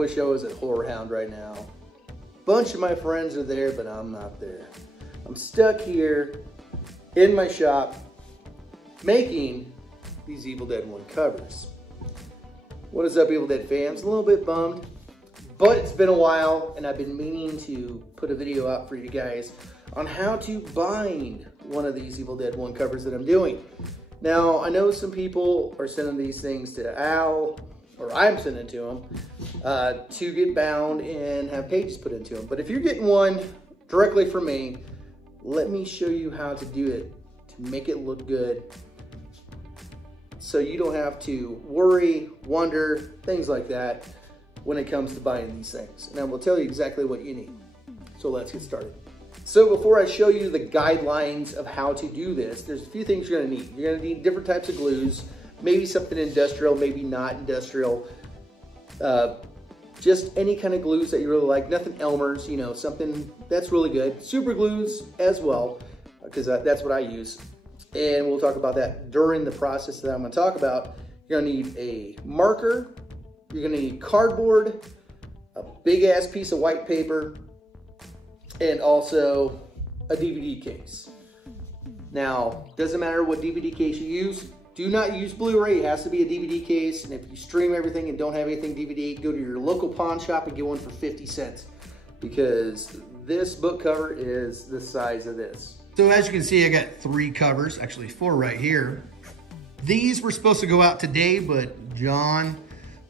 wish I was at Horror Hound right now. Bunch of my friends are there, but I'm not there. I'm stuck here in my shop making these Evil Dead 1 covers. What is up, Evil Dead fans? A little bit bummed, but it's been a while and I've been meaning to put a video out for you guys on how to bind one of these Evil Dead 1 covers that I'm doing. Now, I know some people are sending these things to Al, or I'm sending to them, to get bound and have pages put into them. But if you're getting one directly from me, let me show you how to do it to make it look good, so you don't have to worry, wonder, things like that when it comes to buying these things. And I will tell you exactly what you need. So let's get started. So before I show you the guidelines of how to do this, there's a few things you're gonna need. You're gonna need different types of glues, maybe something industrial, maybe not industrial. Just any kind of glues that you really like, nothing Elmer's, you know, something that's really good. Super glues as well, because that's what I use. And we'll talk about that during the process that I'm gonna talk about. You're gonna need a marker, you're gonna need cardboard, a big ass piece of white paper, and also a DVD case. Now, doesn't matter what DVD case you use. Do not use Blu-ray, it has to be a DVD case. And if you stream everything and don't have anything DVD, go to your local pawn shop and get one for 50 cents. Because this book cover is the size of this. So as you can see, I got 3 covers, actually 4 right here. These were supposed to go out today, but John,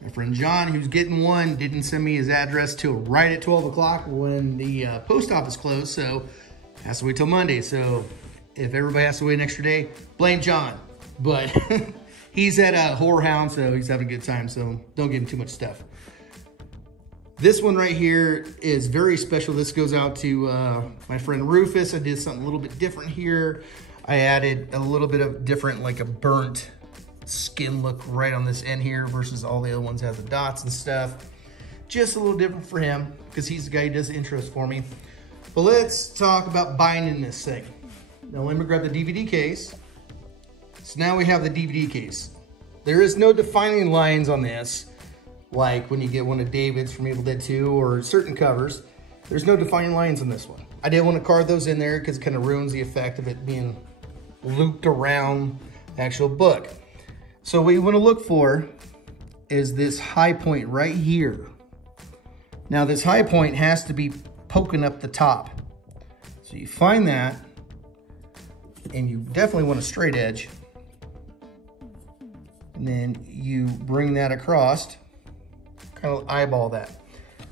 my friend John, who's getting one, didn't send me his address till right at 12 o'clock when the post office closed, so has to wait till Monday. So if everybody has to wait an extra day, blame John. But he's at a Horror Hound, so he's having a good time, so don't give him too much stuff. This one right here is very special. This goes out to my friend Rufus. I did something a little bit different here. I added a little bit of different, like a burnt skin look right on this end here versus all the other ones that have the dots and stuff. Just a little different for him because he's the guy who does the intros for me. But let's talk about binding this thing. Now let me grab the DVD case. So now we have the DVD case. There is no defining lines on this, like when you get one of David's from Evil Dead 2 or certain covers. There's no defining lines on this one. I didn't want to carve those in there because it kind of ruins the effect of it being looped around the actual book. So what you want to look for is this high point right here. Now this high point has to be poking up the top. So you find that, and you definitely want a straight edge. And then you bring that across, kind of eyeball that.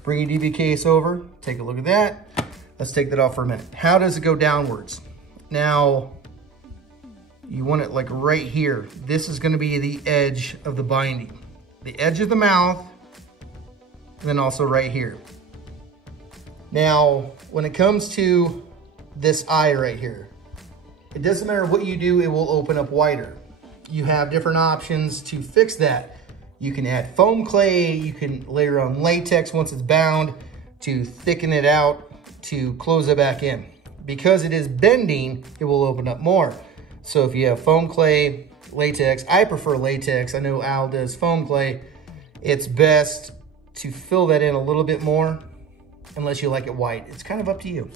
Bring your DVD case over, take a look at that. Let's take that off for a minute. How does it go downwards? Now, you want it like right here. This is gonna be the edge of the binding. The edge of the mouth, and then also right here. Now, when it comes to this eye right here, it doesn't matter what you do, it will open up wider. You have different options to fix that. You can add foam clay, you can layer on latex once it's bound to thicken it out, to close it back in. Because it is bending, it will open up more. So if you have foam clay, latex, I prefer latex. I know Al does foam clay. It's best to fill that in a little bit more unless you like it white. It's kind of up to you.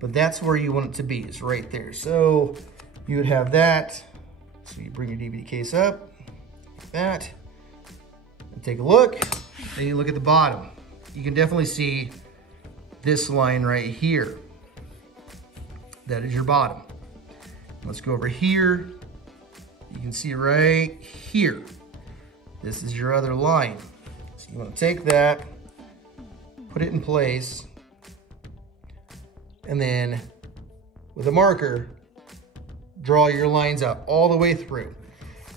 But that's where you want it to be, is right there. So you would have that. So you bring your DVD case up, like that, and take a look. Then you look at the bottom. You can definitely see this line right here. That is your bottom. Let's go over here. You can see right here. This is your other line. So you want to take that, put it in place, and then with a marker, draw your lines out all the way through,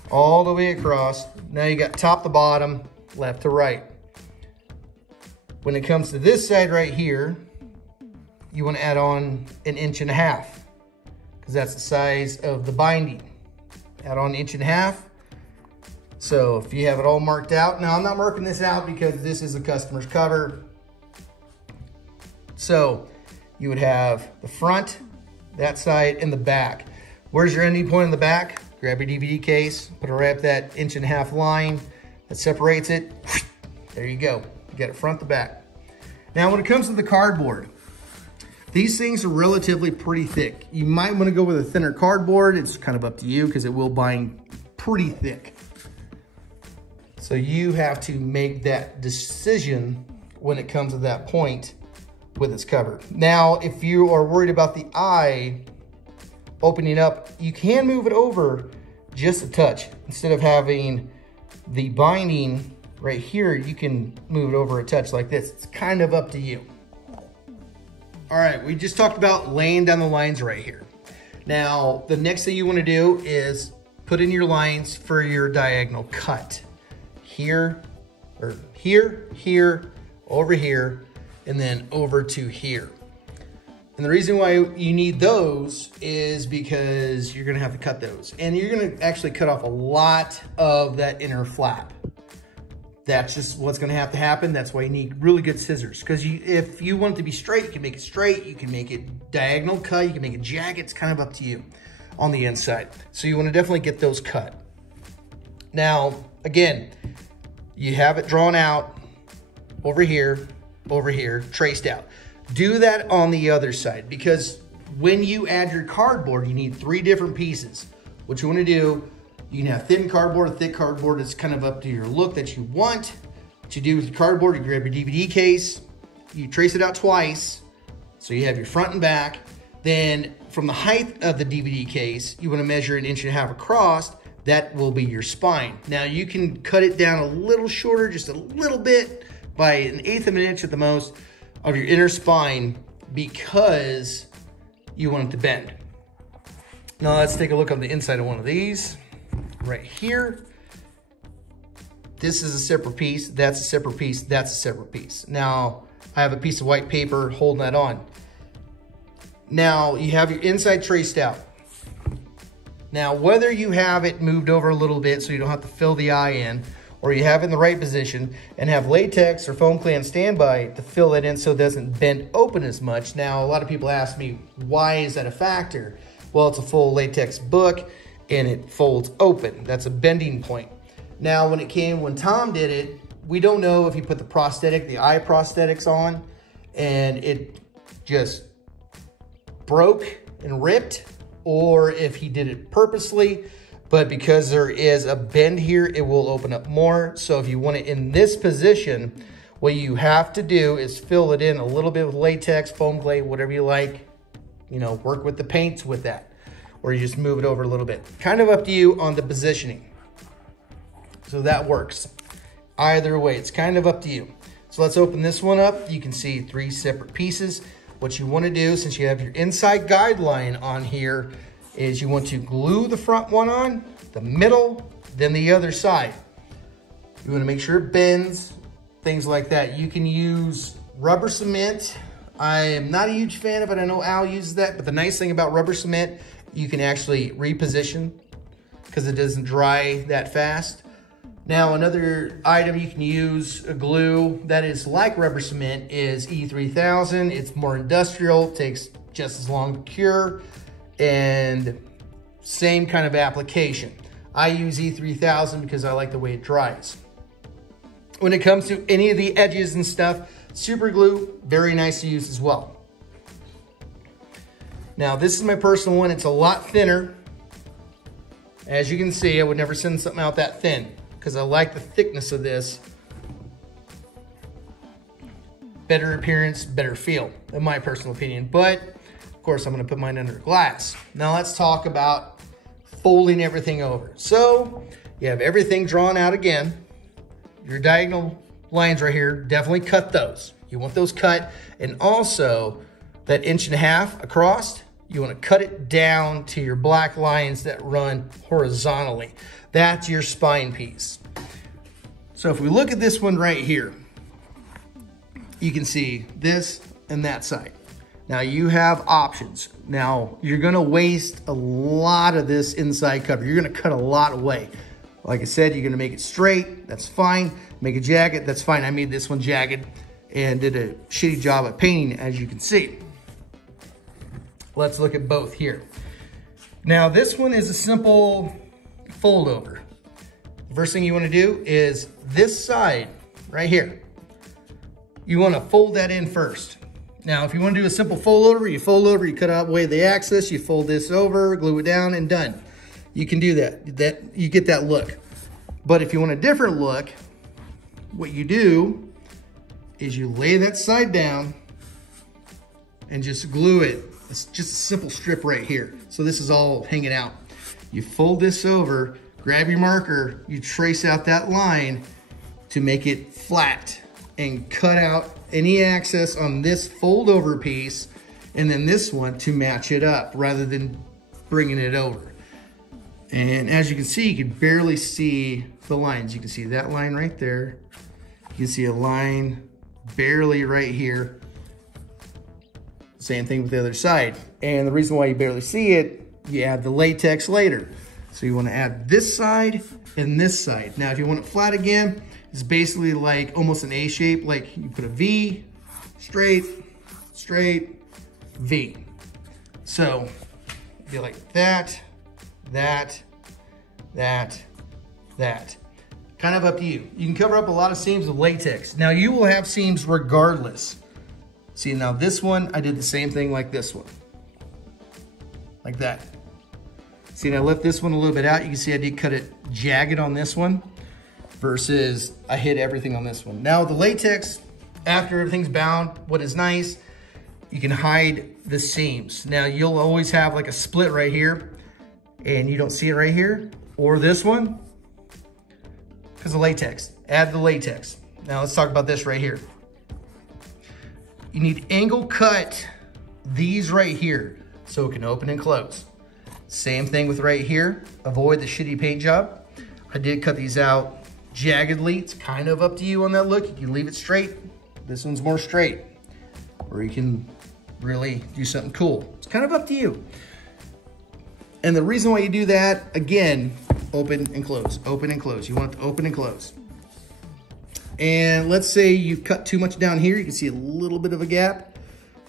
all the way across. Now you got top to bottom, left to right. When it comes to this side right here, you want to add on 1.5 inches because that's the size of the binding. Add on 1.5 inches. So if you have it all marked out, now I'm not marking this out because this is a customer's cover. So you would have the front, that side, and the back. Where's your ending point in the back? Grab your DVD case, put it right up that 1.5 inch line that separates it. There you go. You got it front to back. Now, when it comes to the cardboard, these things are relatively pretty thick. You might want to go with a thinner cardboard. It's kind of up to you because it will bind pretty thick. So you have to make that decision when it comes to that point with its cover. Now, if you are worried about the eye opening up, you can move it over just a touch. Instead of having the binding right here, you can move it over a touch like this. It's kind of up to you. All right, we just talked about laying down the lines right here. Now, the next thing you want to do is put in your lines for your diagonal cut. Here, or here, here, over here, and then over to here. And the reason why you need those is because you're gonna have to cut those. And you're gonna actually cut off a lot of that inner flap. That's just what's gonna have to happen. That's why you need really good scissors. Because if you want it to be straight, you can make it straight, you can make it diagonal cut, you can make it jagged, it's kind of up to you on the inside. So you wanna definitely get those cut. Now, again, you have it drawn out over here, traced out. Do that on the other side, because when you add your cardboard, you need 3 different pieces. What you want to do, you can have thin cardboard, thick cardboard. It's kind of up to your look that you want. What you do with your cardboard, you grab your DVD case, you trace it out twice, so you have your front and back. Then from the height of the DVD case, you want to measure 1.5 inches across. That will be your spine. Now you can cut it down a little shorter, just a little bit, by 1/8 of an inch at the most, of your inner spine, because you want it to bend. Now let's take a look on the inside of one of these right here. This is a separate piece, that's a separate piece, that's a separate piece. Now I have a piece of white paper holding that on. Now you have your inside traced out. Now, whether you have it moved over a little bit so you don't have to fill the eye in, or you have it in the right position and have latex or foam clay on standby to fill it in so it doesn't bend open as much. Now, a lot of people ask me, why is that a factor? Well, it's a full latex book and it folds open. That's a bending point. Now, when Tom did it, we don't know if he put the eye prosthetics on and it just broke and ripped, or if he did it purposely, but because there is a bend here, it will open up more. So if you want it in this position, what you have to do is fill it in a little bit with latex, foam clay, whatever you like, work with the paints with that, or you just move it over a little bit. Kind of up to you on the positioning. So that works. Either way, it's kind of up to you. So let's open this one up. You can see 3 separate pieces. What you want to do, since you have your inside guideline on here, is you want to glue the front one on, the middle, then the other side. You want to make sure it bends, things like that. You can use rubber cement. I am not a huge fan of it. I know Al uses that, but the nice thing about rubber cement, you can actually reposition because it doesn't dry that fast. Now, another item you can use, a glue that is like rubber cement, is E3000. It's more industrial, takes just as long to cure, and same kind of application. I use E3000 because I like the way it dries. When it comes to any of the edges and stuff, super glue, very nice to use as well. Now, this is my personal one. It's a lot thinner. As you can see, I would never send something out that thin, because I like the thickness of this. Better appearance, better feel, in my personal opinion. But, of course, I'm gonna put mine under glass. Now let's talk about folding everything over. So, you have everything drawn out again. Your diagonal lines right here, definitely cut those. You want those cut. And also, that 1.5 inches across, you wanna cut it down to your black lines that run horizontally. That's your spine piece. So if we look at this one right here, you can see this and that side. Now you have options. Now you're gonna waste a lot of this inside cover. You're gonna cut a lot away. Like I said, you're gonna make it straight, that's fine. Make it jagged, that's fine. I made this one jagged and did a shitty job at painting, as you can see. Let's look at both here. Now this one is a simple fold over. The first thing you want to do is this side right here. you want to fold that in first. Now, if you want to do a simple fold over, you cut out away the axis, you fold this over, glue it down, and done. You can do that. You get that look. But if you want a different look, what you do is you lay that side down and just glue it. It's just a simple strip right here. So this is all hanging out. You fold this over, grab your marker, you trace out that line to make it flat and cut out any excess on this fold over piece and then this one to match it up rather than bringing it over. And as you can see, you can barely see the lines. You can see that line right there. You can see a line barely right here. Same thing with the other side. And the reason why you barely see it, you add the latex later. So you want to add this side and this side. Now, if you want it flat again, it's basically like almost an A shape. Like you put a V, straight, straight, V. So be like that, that, that, that. Kind of up to you. You can cover up a lot of seams with latex. Now you will have seams regardless. See, now this one, I did the same thing like this one. Like that. See, and I left this one a little bit out. You can see I did cut it jagged on this one versus I hit everything on this one. Now the latex, after everything's bound, what is nice, you can hide the seams. Now you'll always have like a split right here and you don't see it right here, or this one, because of latex. Add the latex. Now let's talk about this right here. You need angle cut these right here so it can open and close. Same thing with right here. Avoid the shitty paint job. I did cut these out jaggedly. It's kind of up to you on that look. You can leave it straight. This one's more straight. Or you can really do something cool. It's kind of up to you. And the reason why you do that, again, open and close, open and close. You want it to open and close. And let's say you cut too much down here. You can see a little bit of a gap,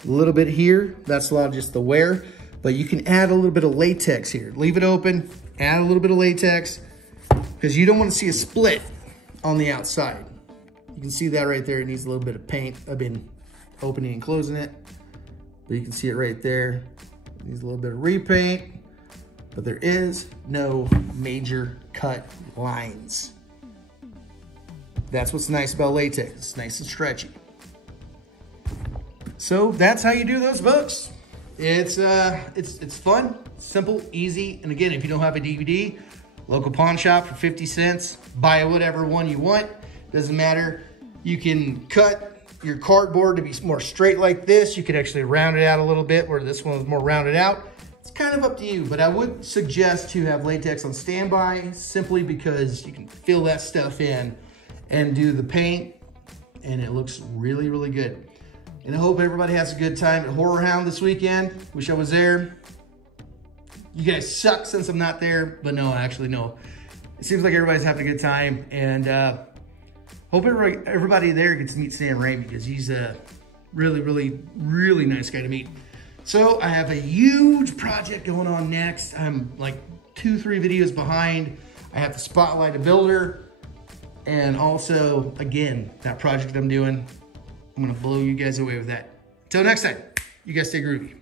a little bit here. That's a lot of just the wear, but you can add a little bit of latex here. Leave it open, add a little bit of latex, because you don't want to see a split on the outside. You can see that right there. It needs a little bit of paint. I've been opening and closing it, but you can see it right there. It needs a little bit of repaint, but there is no major cut lines. That's what's nice about latex. It's nice and stretchy. So that's how you do those books. It's fun, simple, easy. And again, if you don't have a DVD, local pawn shop for 50 cents, buy whatever one you want. Doesn't matter. You can cut your cardboard to be more straight like this. You could actually round it out a little bit where this one is more rounded out. It's kind of up to you, but I would suggest to have latex on standby simply because you can fill that stuff in and do the paint, and it looks really, really good. And I hope everybody has a good time at Horror Hound this weekend. Wish I was there. You guys suck since I'm not there, but no, actually, no. It seems like everybody's having a good time, and hope everybody there gets to meet Sam Raimi, because he's a really, really, really nice guy to meet. So I have a huge project going on next. I'm like 2-3 videos behind. I have to spotlight a builder. And also, again, that project I'm doing, I'm gonna blow you guys away with that. Until next time, you guys stay groovy.